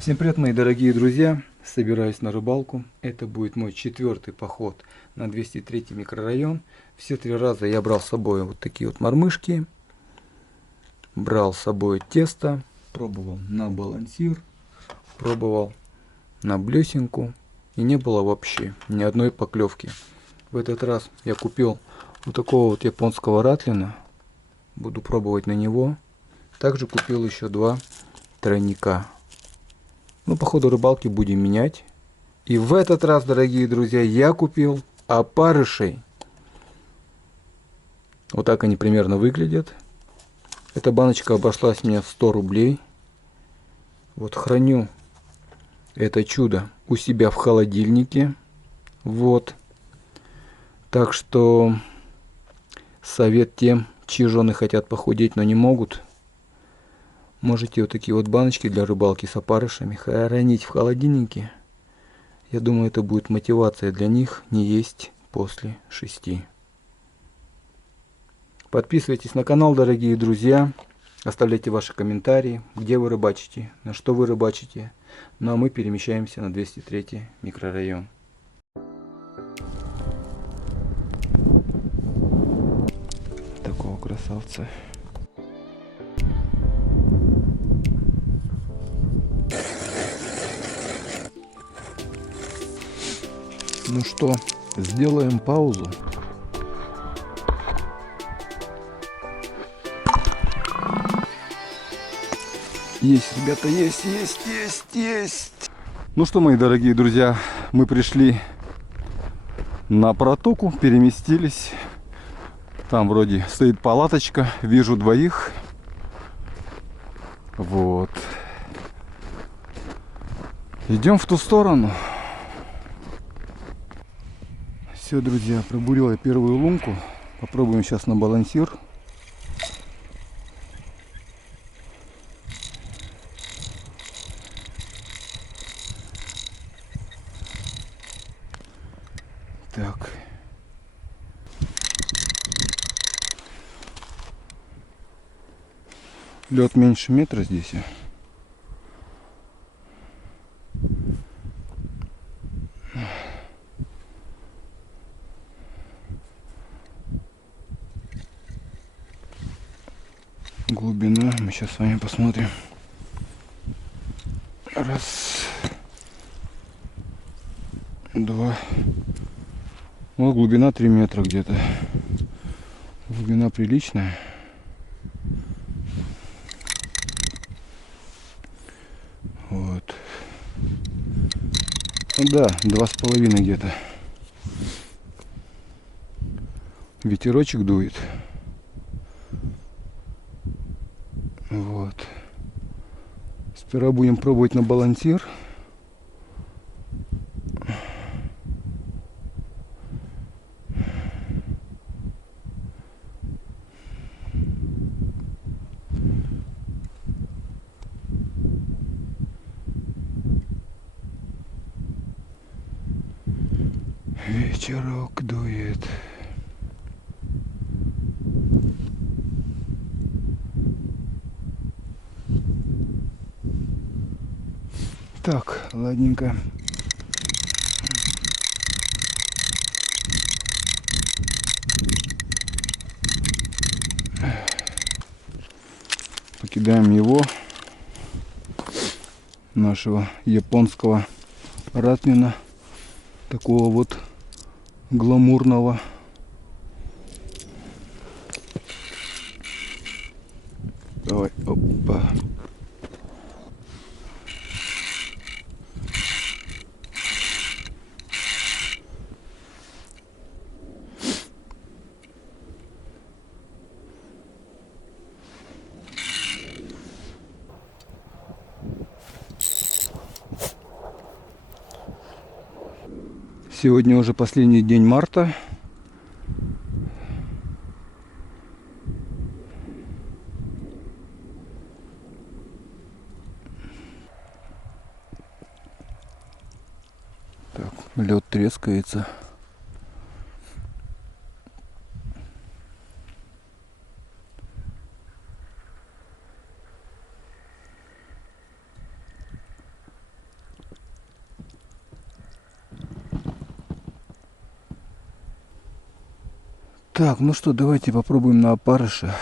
Всем привет, мои дорогие друзья! Собираюсь на рыбалку. Это будет мой 4-й поход на 203-й микрорайон. Все 3 раза я брал с собой вот такие вот мормышки. Брал с собой тесто. Пробовал на балансир. Пробовал на блесенку. И не было вообще ни одной поклевки. В этот раз я купил вот такого вот японского ратлина. Буду пробовать на него. Также купил еще 2 тройника. Ну, по ходу рыбалки будем менять. И в этот раз, дорогие друзья, я купил опарышей. Вот так они примерно выглядят. Эта баночка обошлась мне в 100 рублей. Вот храню это чудо у себя в холодильнике. Вот. Так что совет тем, чьи жены хотят похудеть, но не могут. Можете вот такие вот баночки для рыбалки с опарышами хранить в холодильнике. Я думаю, это будет мотивация для них не есть после 6. Подписывайтесь на канал, дорогие друзья. Оставляйте ваши комментарии, где вы рыбачите, на что вы рыбачите. Ну а мы перемещаемся на 203-й микрорайон. Такого красавца. Ну что, сделаем паузу. Есть, ребята, есть. Ну что, мои дорогие друзья, мы пришли на протоку, переместились. Там вроде стоит палаточка, вижу 2. Вот. Идем в ту сторону. Все, друзья, пробурил я первую лунку. Попробуем сейчас на балансир. Так. Лед меньше метра здесь. Глубина мы сейчас с вами посмотрим. Раз, 2. Вот глубина 3 метра где-то. Глубина приличная. Вот. Ну да, 2,5 где-то. Ветерочек дует. Вот. Сперва будем пробовать на балансир. Ветерок дует. Так, ладненько. Покидаем его, нашего японского ратлина, такого вот гламурного. Давай, опа. Сегодня уже последний день марта. Так, лед трескается. Так, ну что, давайте попробуем на опарыше.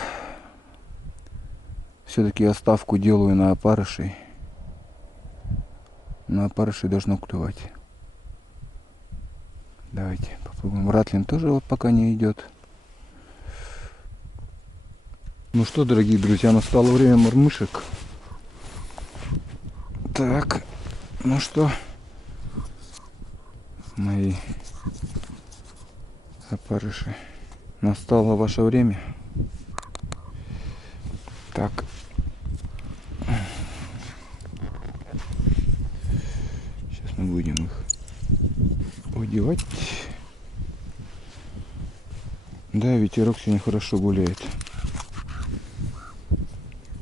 Все-таки я ставку делаю на опарышей. На опарышей должно клевать. Давайте попробуем. Ратлин тоже вот пока не идет. Ну что, дорогие друзья, настало время мормышек. Так, ну что, мои опарыши, настало ваше время. Так. Сейчас мы будем их одевать. Да, ветерок сегодня хорошо гуляет.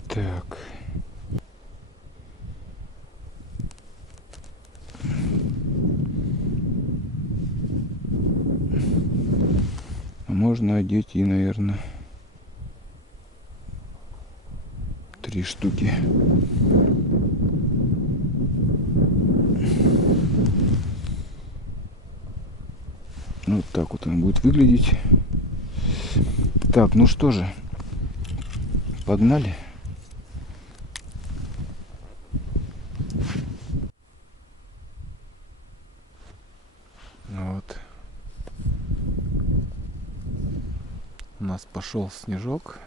Так. Можно одеть и, наверное, 3 штуки. Вот так вот он будет выглядеть. Так, ну что же, погнали. Вот. У нас пошел снежок.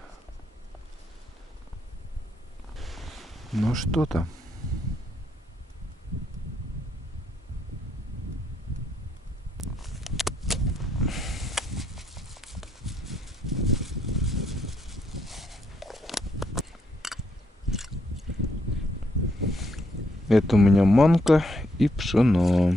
Ну что-то. Это у меня манка и пшено.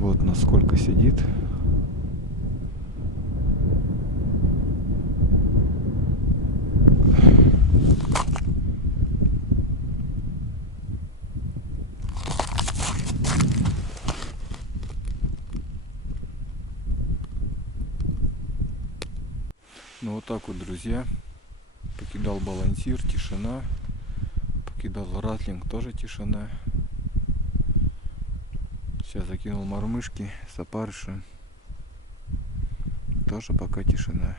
Вот насколько сидит. Ну вот так вот, друзья. Покидал балансир, тишина. Покидал ратлинг, тоже тишина. Сейчас закинул мормышки с опарышем. Тоже пока тишина.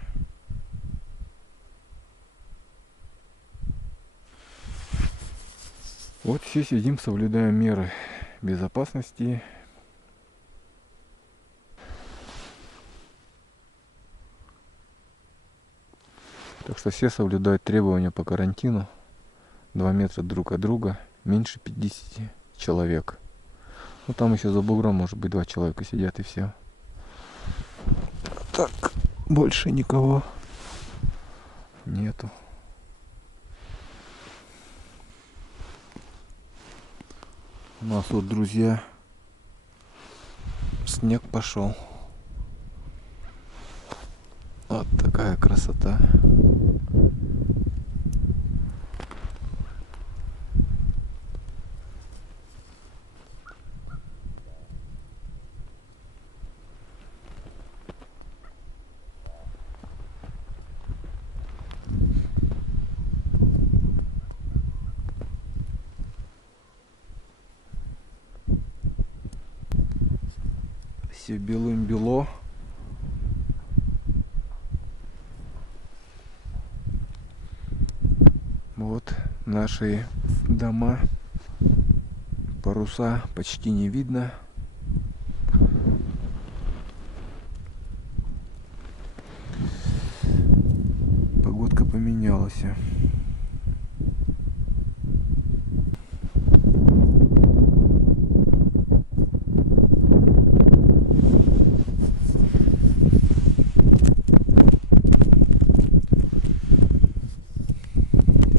Вот все сидим, соблюдаем меры безопасности. Так что все соблюдают требования по карантину. 2 метра друг от друга, меньше 50 человек. Ну там еще за бугром может быть 2 человека сидят и все. Так, больше никого нету. У нас вот, друзья, снег пошел. Вот такая красота. Все белым-бело. Вот наши дома. Паруса почти не видно. Погодка поменялась.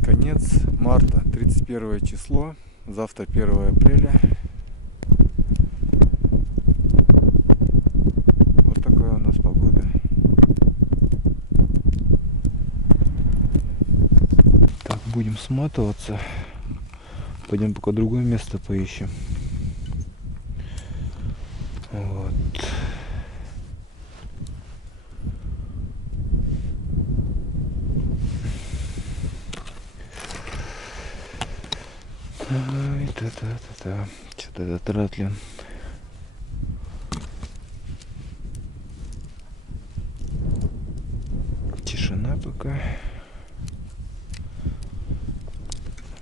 Конец марта, 31 число, завтра 1 апреля. Вот такая у нас погода. Так, будем сматываться. Пойдем пока другое место поищем. Вот. Та-та-та. Что-то этот Ратлин. Тишина пока.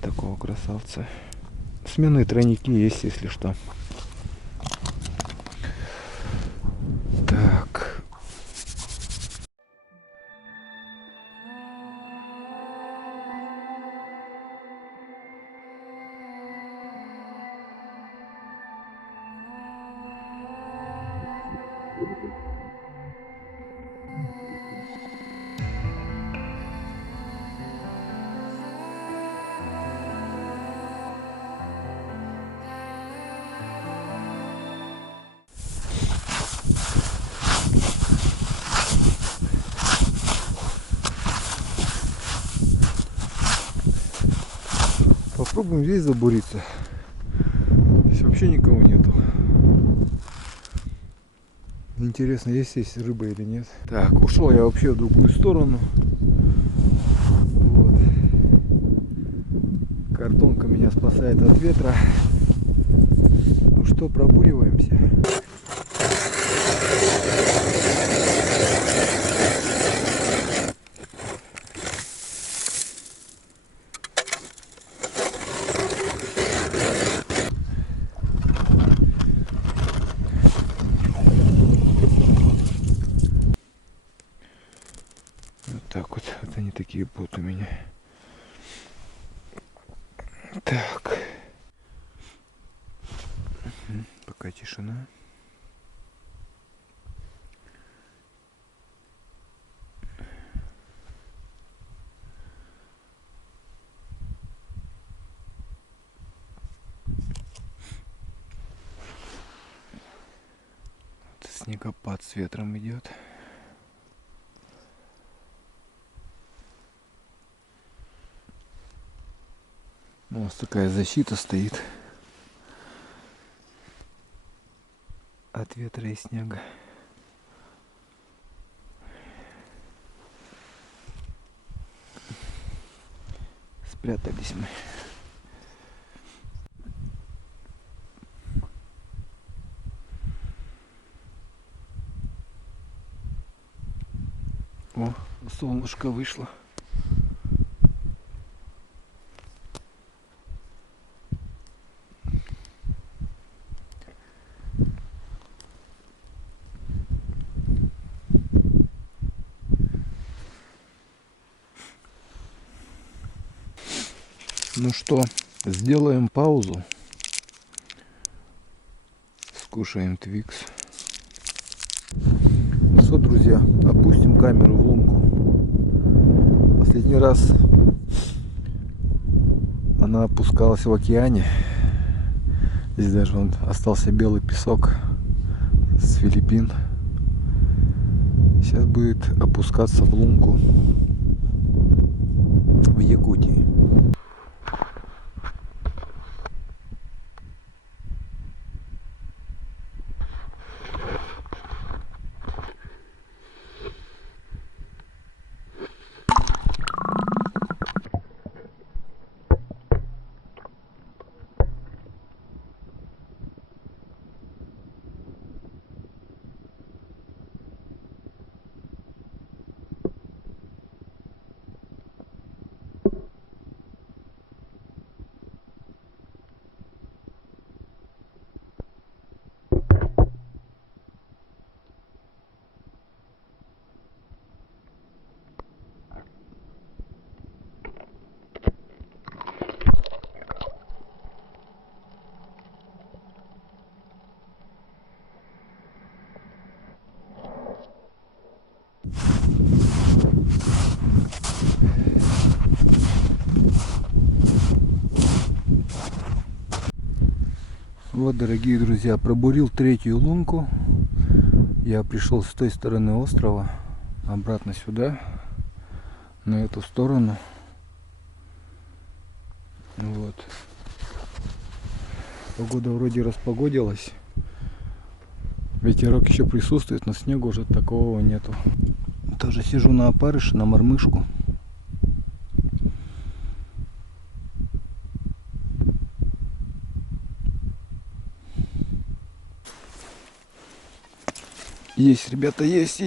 Такого красавца. Сменные тройники есть, если что. Так. Попробуем здесь забуриться. Здесь вообще никого нету. Интересно, есть здесь рыба или нет. Так, ушел я вообще в другую сторону. Вот. Картонка меня спасает от ветра. Ну что, пробуриваемся. Так вот они такие будут у меня. Так. Пока тишина. Вот снегопад с ветром идет. У нас такая защита стоит от ветра и снега. Спрятались мы. О, солнышко вышло. Ну что, сделаем паузу. Скушаем твикс. Ну что, друзья, опустим камеру в лунку. Последний раз она опускалась в океане. Здесь даже вон остался белый песок с Филиппин. Сейчас будет опускаться в лунку в Якутии. Вот, дорогие друзья, пробурил третью лунку. Я пришел с той стороны острова, обратно сюда, на эту сторону. Вот. Погода вроде распогодилась. Ветерок еще присутствует, но снега уже такого нету. Тоже сижу на опарыше, на мормышку. Есть, ребята, есть.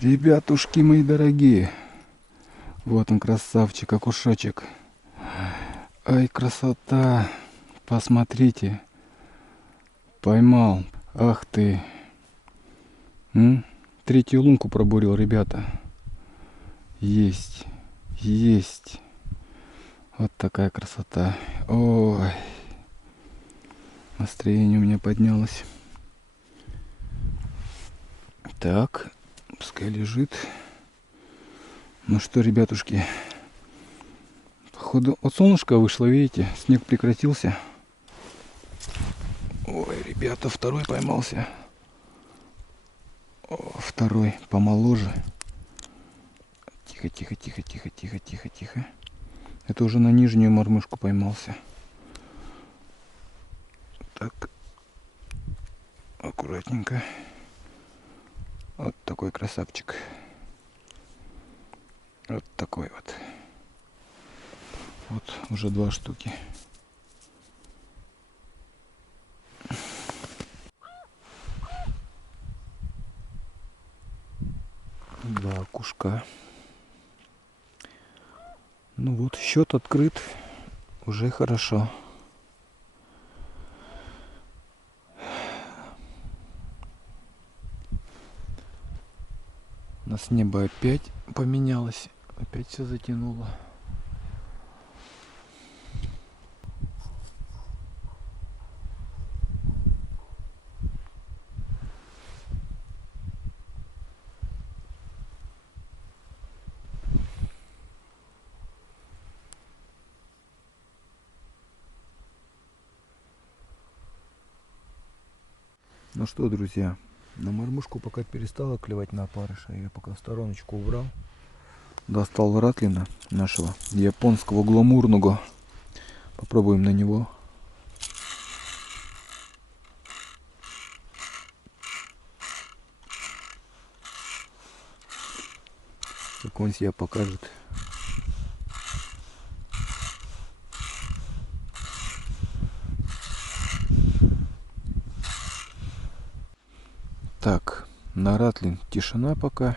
Ребятушки мои дорогие. Вот он, красавчик, окушочек. Ай, красота. Посмотрите. Поймал. Ах ты. Третью лунку пробурил, ребята. Есть. Вот такая красота. Ой. Настроение у меня поднялось. Так. Пускай лежит. Ну что, ребятушки. Походу от солнышка вышло, видите? Снег прекратился. Ой, ребята, второй поймался. О, второй помоложе. Тихо. Это уже на нижнюю мормышку поймался. Так. Аккуратненько. Вот такой красавчик. Вот такой вот. Вот уже 2 штуки. Два окушка. Ну вот, счет открыт. Уже хорошо. У нас небо опять поменялось. Опять все затянуло. Ну что, друзья, на мормышку пока перестала клевать на опарыша. Я пока в стороночку убрал. Достал ратлина нашего японского гламурного. Попробуем на него. Как он себя покажет. Так, на ратлин тишина пока.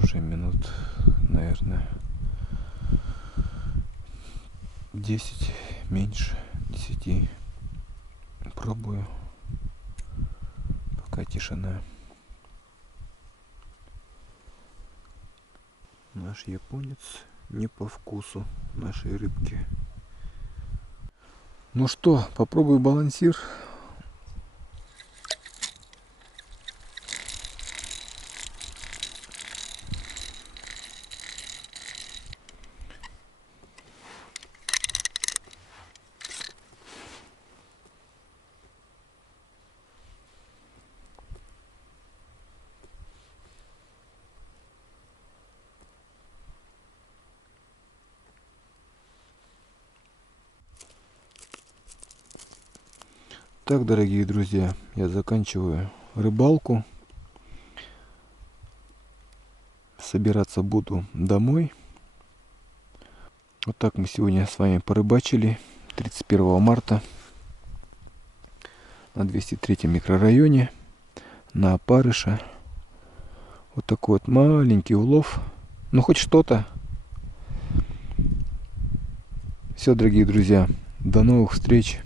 Уже минут, наверное, 10, меньше 10. Пробую. Пока тишина. Наш японец не по вкусу нашей рыбки. Ну что, попробую балансир. Так, дорогие друзья, я заканчиваю рыбалку. Собираться буду домой. Вот так мы сегодня с вами порыбачили 31 марта на 203 микрорайоне на опарыша. Вот такой вот маленький улов. Ну хоть что-то. Все, дорогие друзья, до новых встреч.